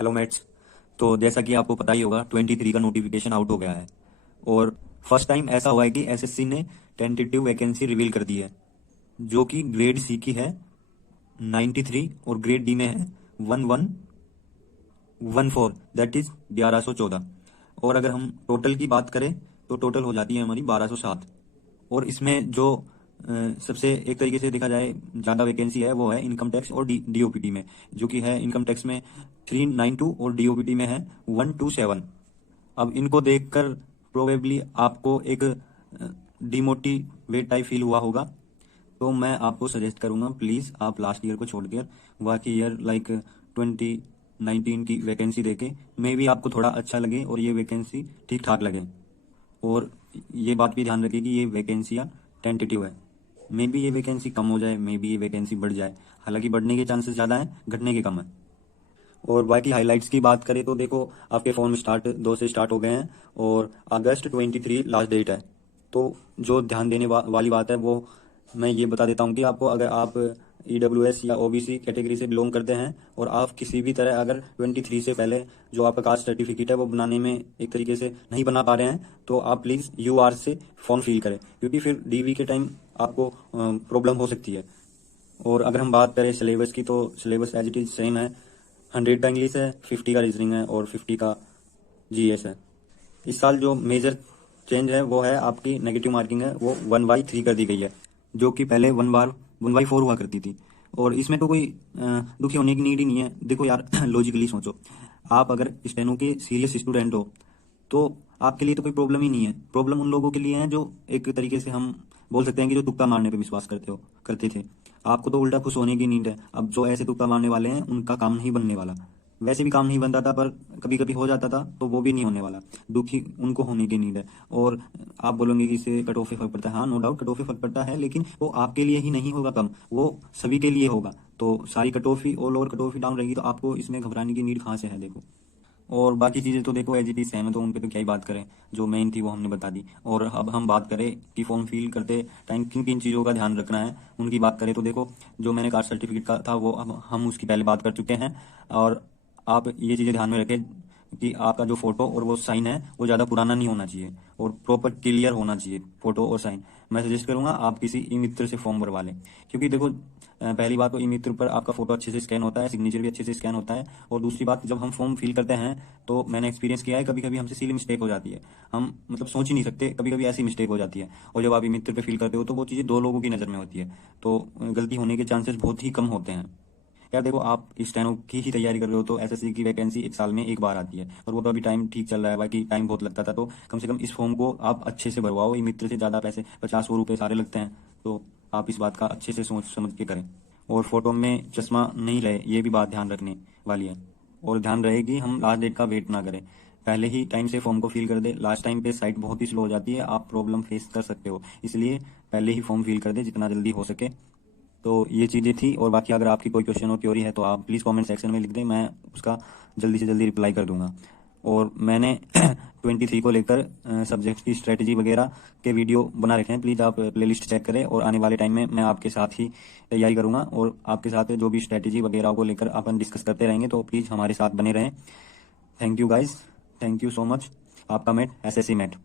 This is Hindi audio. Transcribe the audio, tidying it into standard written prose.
Hello mats. तो जैसा कि आपको पता ही होगा 23 का नोटिफिकेशन आउट हो गया है और फर्स्ट टाइम ऐसा हुआ है कि एसएससी ने टेंटेटिव वैकेंसी रिवील कर दी है जो कि ग्रेड सी की है 93 और ग्रेड डी में है 1114 दैट इज 1114। और अगर हम टोटल की बात करें तो टोटल हो जाती है हमारी 1207। और इसमें जो सबसे एक तरीके से देखा जाए ज़्यादा वैकेंसी है वो है इनकम टैक्स और डीओपीटी में, जो कि है इनकम टैक्स में 392 और डीओपीटी में है 127। अब इनको देखकर प्रोबेबली आपको एक डिमोटिवेट टाइप फील हुआ होगा, तो मैं आपको सजेस्ट करूंगा प्लीज़ आप लास्ट ईयर को छोड़कर बाकी ईयर लाइक 2019 की वैकेंसी देके मे भी आपको थोड़ा अच्छा लगे और ये वैकेंसी ठीक ठाक लगे। और ये बात भी ध्यान रखिए कि ये वैकेंसियाँ टेंटेटिव है, मे बी ये वैकेंसी कम हो जाए, मे बी ये वैकेंसी बढ़ जाए, हालांकि बढ़ने के चांसेस ज़्यादा हैं, घटने के कम है। और बाकी हाइलाइट्स की बात करें तो देखो आपके फॉर्म स्टार्ट 2 से स्टार्ट हो गए हैं और अगस्त 23 लास्ट डेट है। तो जो ध्यान देने वाली बात है वो मैं ये बता देता हूँ कि आपको अगर आप ईडब्ल्यूएस या ओबीसी कैटेगरी से बिलोंग करते हैं और आप किसी भी तरह अगर 23 से पहले जो आपका कास्ट सर्टिफिकेट है वो बनाने में एक तरीके से नहीं बना पा रहे हैं तो आप प्लीज़ यूआर से फॉर्म फिल करें, क्योंकि फिर डीवी के टाइम आपको प्रॉब्लम हो सकती है। और अगर हम बात करें सिलेबस की तो syllabus as it is same है, 100 का इंग्लिश है, 50 का रीजनिंग है और 50 का जीएस है। इस साल जो मेजर चेंज है वो है आपकी नेगेटिव मार्किंग है वो 1/3 कर दी गई है, जो कि पहले 1/4 हुआ करती थी। और इसमें तो कोई दुखी होने की नीड ही नहीं है। देखो यार लॉजिकली सोचो, आप अगर स्टेनो के सीरियस स्टूडेंट हो तो आपके लिए तो कोई प्रॉब्लम ही नहीं है। प्रॉब्लम उन लोगों के लिए है जो एक तरीके से हम बोल सकते हैं कि जो तुक्का मारने पे विश्वास करते थे। आपको तो उल्टा खुश होने की नीड है। अब जो ऐसे तुक्का मारने वाले हैं उनका काम नहीं बनने वाला, वैसे भी काम नहीं बनता था पर कभी कभी हो जाता था तो वो भी नहीं होने वाला। दुखी उनको होने की नीड है। और आप बोलोगे कि इससे कट ऑफ फर्क पड़ता है, हाँ नो डाउट कट ऑफ फर्क पड़ता है, लेकिन वो आपके लिए ही नहीं होगा कम, वो सभी के लिए होगा। तो सारी कट ऑफ ही ऑल ओवर कट ऑफ ही डाउन रहेगी तो आपको इसमें घबराने की नीड कहाँ से है। देखो और बाकी चीज़ें तो देखो एज इट इज सेम है, तो उन पे तो क्या ही बात करें, जो मेन थी वो हमने बता दी। और अब हम बात करें कि फॉर्म फिल करते टाइम किन किन चीज़ों का ध्यान रखना है उनकी बात करें तो देखो जो मैंने कास्ट सर्टिफिकेट का था वो अब हम उसकी पहले बात कर चुके हैं। और आप ये चीज़ें ध्यान में रखें कि आपका जो फोटो और वो साइन है वो ज़्यादा पुराना नहीं होना चाहिए और प्रॉपर क्लियर होना चाहिए फोटो और साइन। मैं सजेस्ट करूंगा आप किसी ई मित्र से फॉर्म भरवा लें, क्योंकि देखो पहली बात तो ई मित्र पर आपका फोटो अच्छे से स्कैन होता है, सिग्नेचर भी अच्छे से स्कैन होता है। और दूसरी बात जब हम फॉर्म फिल करते हैं तो मैंने एक्सपीरियंस किया है कभी कभी हमसे सिली मिस्टेक हो जाती है, हम मतलब सोच ही नहीं सकते, कभी कभी ऐसी मिस्टेक हो जाती है। और जब आप ई मित्र पे फिल करते हो तो वो चीज़ें 2 लोगों की नज़र में होती है, तो गलती होने के चांसेस बहुत ही कम होते हैं। यार देखो आप स्टेनो की ही तैयारी कर रहे हो तो एसएससी की वैकेंसी एक साल में एक बार आती है और वो तो अभी टाइम ठीक चल रहा है, बाकी टाइम बहुत लगता था। तो कम से कम इस फॉर्म को आप अच्छे से भरवाओ, ये मित्र से ज़्यादा पैसे 50-100 रुपये सारे लगते हैं, तो आप इस बात का अच्छे से सोच समझ के करें। और फोटो में चश्मा नहीं रहे ये भी बात ध्यान रखने वाली है। और ध्यान रहे कि हम लास्ट डेट का वेट ना करें, पहले ही टाइम से फॉर्म को फिल कर दे। लास्ट टाइम पे साइट बहुत ही स्लो हो जाती है, आप प्रॉब्लम फेस कर सकते हो, इसलिए पहले ही फॉर्म फिल कर दे जितना जल्दी हो सके। तो ये चीज़ें थी। और बाकी अगर आपकी कोई क्वेश्चन हो क्योरी है तो आप प्लीज़ कमेंट सेक्शन में लिख दें, मैं उसका जल्दी से जल्दी रिप्लाई कर दूंगा। और मैंने 23 को लेकर सब्जेक्ट की स्ट्रेटजी वगैरह के वीडियो बना रखे हैं, प्लीज़ आप प्लेलिस्ट चेक करें। और आने वाले टाइम में मैं आपके साथ ही तैयारी करूंगा और आपके साथ जो भी स्ट्रेटजी वगैरह को लेकर अपन डिस्कस करते रहेंगे, तो प्लीज़ हमारे साथ बने रहें। Thank you guys, thank you so much. आपका मेट एसएससी मेट।